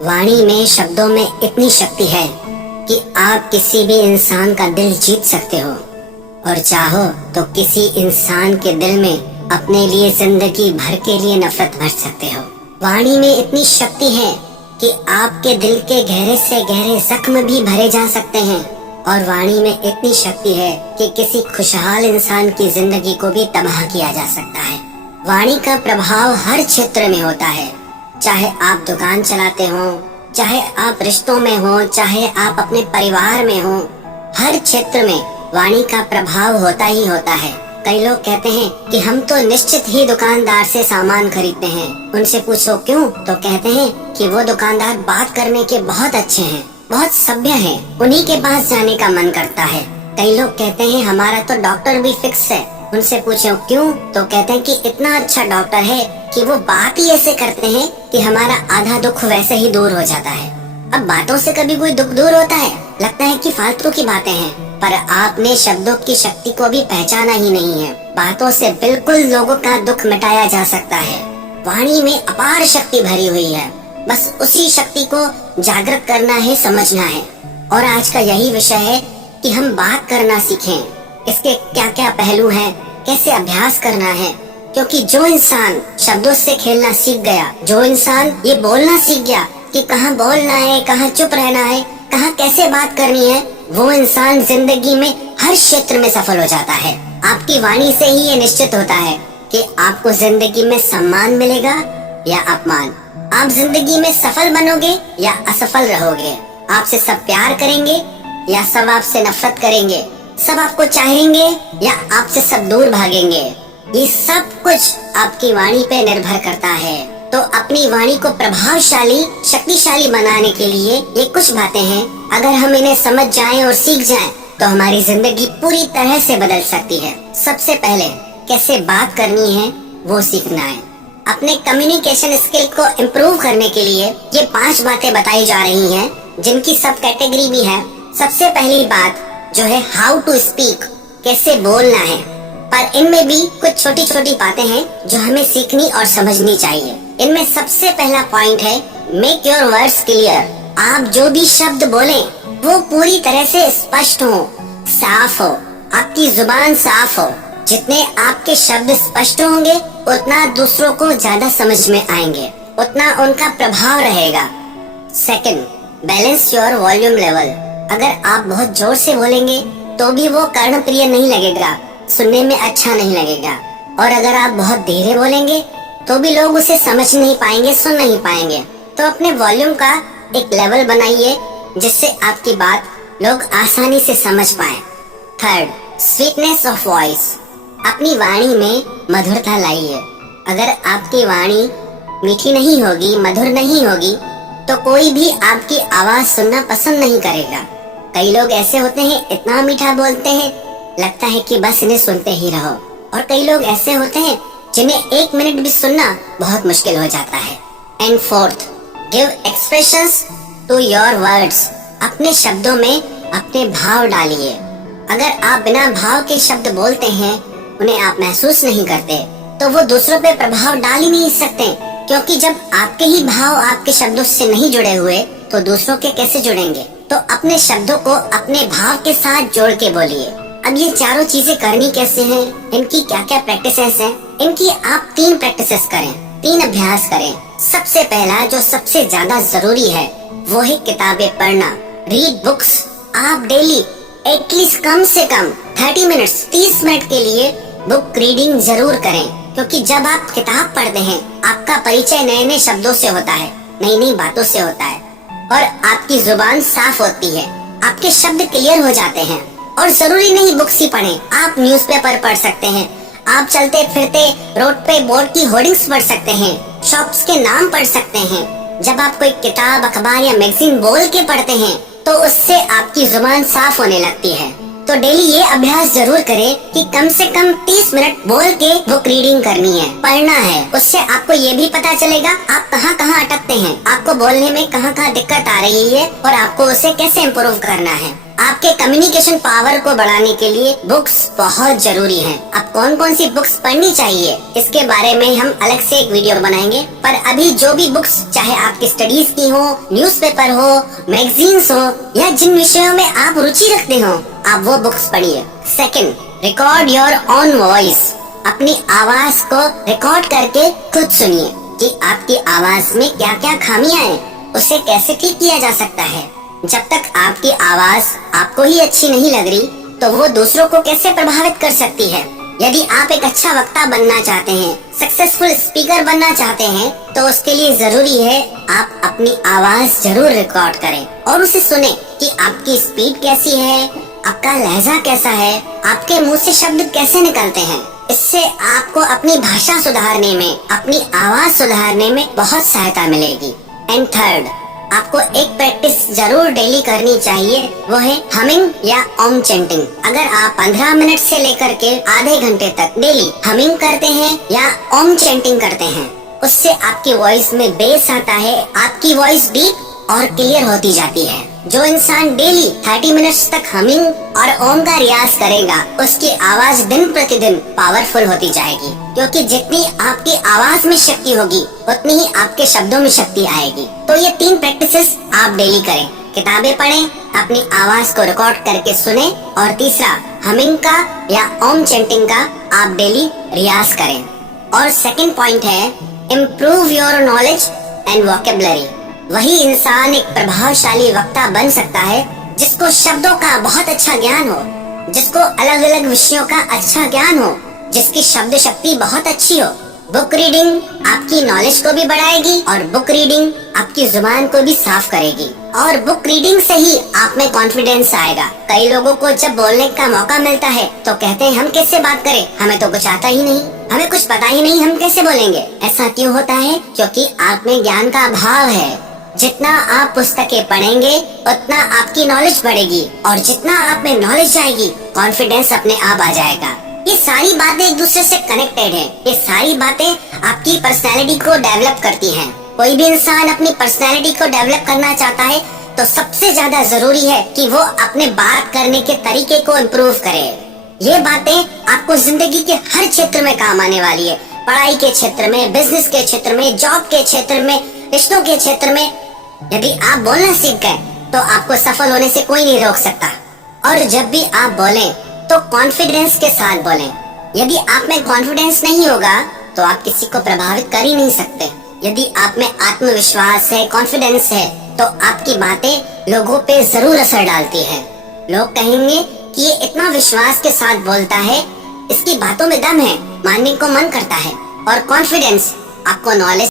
वाणी में, शब्दों में इतनी शक्ति है कि आप किसी भी इंसान का दिल जीत सकते हो और चाहो तो किसी इंसान के दिल में अपने लिए जिंदगी भर के लिए नफरत भर सकते हो। वाणी में इतनी शक्ति है कि आपके दिल के गहरे से गहरे जख्म भी भरे जा सकते हैं और वाणी में इतनी शक्ति है कि किसी खुशहाल इंसान की जिंदगी को भी तबाह किया जा सकता है। वाणी का प्रभाव हर क्षेत्र में होता है, चाहे आप दुकान चलाते हो, चाहे आप रिश्तों में हो, चाहे आप अपने परिवार में हो, हर क्षेत्र में वाणी का प्रभाव होता ही होता है। कई लोग कहते हैं कि हम तो निश्चित ही दुकानदार से सामान खरीदते हैं, उनसे पूछो क्यों, तो कहते हैं कि वो दुकानदार बात करने के बहुत अच्छे हैं, बहुत सभ्य हैं, उन्हीं के पास जाने का मन करता है। कई लोग कहते हैं हमारा तो डॉक्टर भी फिक्स है, उनसे पूछो क्यों, तो कहते हैं कि इतना अच्छा डॉक्टर है कि वो बात ही ऐसे करते हैं कि हमारा आधा दुख वैसे ही दूर हो जाता है। अब बातों से कभी कोई दुख दूर होता है? लगता है कि फालतू की बातें हैं, पर आपने शब्दों की शक्ति को भी पहचाना ही नहीं है। बातों से बिल्कुल लोगों का दुख मिटाया जा सकता है। वाणी में अपार शक्ति भरी हुई है, बस उसी शक्ति को जागृत करना है, समझना है। और आज का यही विषय है कि हम बात करना सीखें, इसके क्या क्या पहलू हैं, कैसे अभ्यास करना है। क्योंकि जो इंसान शब्दों से खेलना सीख गया, जो इंसान ये बोलना सीख गया कि कहाँ बोलना है, कहाँ चुप रहना है, कहाँ कैसे बात करनी है, वो इंसान जिंदगी में हर क्षेत्र में सफल हो जाता है। आपकी वाणी से ही ये निश्चित होता है कि आपको जिंदगी में सम्मान मिलेगा या अपमान, आप जिंदगी में सफल बनोगे या असफल रहोगे, आपसे सब प्यार करेंगे या सब आपसे नफरत करेंगे, सब आपको चाहेंगे या आपसे सब दूर भागेंगे। ये सब कुछ आपकी वाणी पे निर्भर करता है। तो अपनी वाणी को प्रभावशाली, शक्तिशाली बनाने के लिए ये कुछ बातें हैं, अगर हम इन्हें समझ जाएं और सीख जाएं तो हमारी जिंदगी पूरी तरह से बदल सकती है। सबसे पहले कैसे बात करनी है वो सीखना है। अपने कम्युनिकेशन स्किल को इम्प्रूव करने के लिए ये 5 बातें बताई जा रही हैं, जिनकी सब कैटेगरी भी है। सबसे पहली बात जो है हाउ टू स्पीक, कैसे बोलना है। पर इनमें भी कुछ छोटी छोटी बातें हैं जो हमें सीखनी और समझनी चाहिए। इनमें सबसे पहला पॉइंट है मेक योर वर्ड्स क्लियर। आप जो भी शब्द बोलें वो पूरी तरह से स्पष्ट हो, साफ हो, आपकी जुबान साफ हो। जितने आपके शब्द स्पष्ट होंगे उतना दूसरों को ज्यादा समझ में आएंगे, उतना उनका प्रभाव रहेगा। Second, balance your volume level. अगर आप बहुत जोर से बोलेंगे तो भी वो कर्णप्रिय नहीं लगेगा, सुनने में अच्छा नहीं लगेगा। और अगर आप बहुत धीरे बोलेंगे तो भी लोग उसे समझ नहीं पाएंगे, सुन नहीं पाएंगे। तो अपने वॉल्यूम का एक लेवल बनाइए जिससे आपकी बात लोग आसानी से समझ पाए। Third, sweetness of voice. अपनी वाणी में मधुरता लाइए। अगर आपकी वाणी मीठी नहीं होगी, मधुर नहीं होगी, तो कोई भी आपकी आवाज सुनना पसंद नहीं करेगा। कई लोग ऐसे होते हैं, इतना मीठा बोलते हैं, लगता है कि बस इन्हें सुनते ही रहो। और कई लोग ऐसे होते हैं जिन्हें 1 मिनट भी सुनना बहुत मुश्किल हो जाता है। And fourth, give expressions to your words. अपने शब्दों में अपने भाव डालिए। अगर आप बिना भाव के शब्द बोलते हैं, उन्हें आप महसूस नहीं करते, तो वो दूसरों पे प्रभाव डाल ही नहीं सकते। क्योंकि जब आपके ही भाव आपके शब्दों से नहीं जुड़े हुए तो दूसरों के कैसे जुड़ेंगे। तो अपने शब्दों को अपने भाव के साथ जोड़ के बोलिए। अब ये चारों चीजें करनी कैसे हैं, इनकी क्या क्या प्रैक्टिसेस हैं, इनकी आप 3 प्रैक्टिसेस करें, 3 अभ्यास करें। सबसे पहला जो सबसे ज्यादा जरूरी है वो है किताबें पढ़ना, रीड बुक्स। आप डेली एटलीस्ट कम से कम 30 मिनट्स, 30 मिनट के लिए बुक रीडिंग जरूर करें। क्योंकि जब आप किताब पढ़ते हैं आपका परिचय नए नए शब्दों से होता है, नई नई बातों से होता है और आपकी जुबान साफ होती है, आपके शब्द क्लियर हो जाते हैं। और जरूरी नहीं बुक्स ही पढ़ें, आप न्यूज़पेपर पढ़ सकते हैं, आप चलते फिरते रोड पे बोर्ड की होर्डिंग्स पढ़ सकते हैं, शॉप्स के नाम पढ़ सकते हैं। जब आप कोई किताब, अखबार या मैगजीन बोल के पढ़ते हैं तो उससे आपकी जुबान साफ होने लगती है। तो डेली ये अभ्यास जरूर करें कि कम से कम 30 मिनट बोल के बुक रीडिंग करनी है, पढ़ना है। उससे आपको ये भी पता चलेगा आप कहाँ कहाँ अटकते हैं, आपको बोलने में कहाँ कहाँ दिक्कत आ रही है और आपको उसे कैसे इम्प्रूव करना है। आपके कम्युनिकेशन पावर को बढ़ाने के लिए बुक्स बहुत जरूरी हैं। अब कौन कौन सी बुक्स पढ़नी चाहिए इसके बारे में हम अलग से एक वीडियो बनाएंगे, पर अभी जो भी बुक्स, चाहे आपकी स्टडीज की हो, न्यूज़पेपर हो, मैगजीन्स हो, या जिन विषयों में आप रुचि रखते हो, आप वो बुक्स पढ़िए। Second, record your own voice. अपनी आवाज को रिकॉर्ड करके खुद सुनिए कि आपकी आवाज में क्या क्या खामियां हैं, उसे कैसे ठीक किया जा सकता है। जब तक आपकी आवाज आपको ही अच्छी नहीं लग रही तो वो दूसरों को कैसे प्रभावित कर सकती है। यदि आप एक अच्छा वक्ता बनना चाहते हैं, सक्सेसफुल स्पीकर बनना चाहते हैं, तो उसके लिए जरूरी है आप अपनी आवाज जरूर रिकॉर्ड करें और उसे सुने कि आपकी स्पीड कैसी है, आपका लहजा कैसा है, आपके मुंह से शब्द कैसे निकलते हैं। इससे आपको अपनी भाषा सुधारने में, अपनी आवाज सुधारने में बहुत सहायता मिलेगी। एंड थर्ड, आपको एक प्रैक्टिस जरूर डेली करनी चाहिए, वो है हमिंग या ओम चैंटिंग। अगर आप 15 मिनट से लेकर के आधे घंटे तक डेली हमिंग करते हैं या ओम चैंटिंग करते हैं, उससे आपकी वॉइस में बेस आता है, आपकी वॉइस डीप और क्लियर होती जाती है। जो इंसान डेली 30 मिनट्स तक हमिंग और ओम का रियाज करेगा, उसकी आवाज दिन प्रतिदिन पावरफुल होती जाएगी, क्योंकि जितनी आपकी आवाज में शक्ति होगी उतनी ही आपके शब्दों में शक्ति आएगी। तो ये 3 प्रैक्टिसेस आप डेली करें। किताबें पढ़ें, अपनी आवाज को रिकॉर्ड करके सुने, और तीसरा, हमिंग का या ओम चैंटिंग का आप डेली रियाज करें। और सेकंड पॉइंट है, improve your knowledge and vocabulary. वही इंसान एक प्रभावशाली वक्ता बन सकता है जिसको शब्दों का बहुत अच्छा ज्ञान हो, जिसको अलग अलग विषयों का अच्छा ज्ञान हो, जिसकी शब्द शक्ति बहुत अच्छी हो। बुक रीडिंग आपकी नॉलेज को भी बढ़ाएगी और बुक रीडिंग आपकी जुबान को भी साफ करेगी, और बुक रीडिंग से ही आप में कॉन्फिडेंस आएगा। कई लोगों को जब बोलने का मौका मिलता है तो कहते हैं हम कैसे बात करें, हमें तो कुछ आता ही नहीं, हमें कुछ पता ही नहीं, हम कैसे बोलेंगे। ऐसा क्यों होता है? क्योंकि आप में ज्ञान का अभाव है। जितना आप पुस्तकें पढ़ेंगे उतना आपकी नॉलेज बढ़ेगी, और जितना आप में नॉलेज आएगी कॉन्फिडेंस अपने आप आ जाएगा। ये सारी बातें एक दूसरे से कनेक्टेड हैं। ये सारी बातें आपकी पर्सनैलिटी को डेवलप करती हैं। कोई भी इंसान अपनी पर्सनैलिटी को डेवलप करना चाहता है तो सबसे ज्यादा जरूरी है कि वो अपने बात करने के तरीके को इम्प्रूव करे। ये बातें आपको जिंदगी के हर क्षेत्र में काम आने वाली है। पढ़ाई के क्षेत्र में, बिजनेस के क्षेत्र में, जॉब के क्षेत्र में, रिश्तों के क्षेत्र में। यदि आप बोलना सीख गए तो आपको सफल होने से कोई नहीं रोक सकता। और जब भी आप बोलें तो कॉन्फिडेंस के साथ बोलें। यदि आप में कॉन्फिडेंस नहीं होगा तो आप किसी को प्रभावित कर ही नहीं सकते। यदि आप में आत्मविश्वास है, कॉन्फिडेंस है, तो आपकी बातें लोगों पे जरूर असर डालती है। लोग कहेंगे कि ये इतना विश्वास के साथ बोलता है, इसकी बातों में दम है, मानने को मन करता है। और कॉन्फिडेंस आपको नॉलेज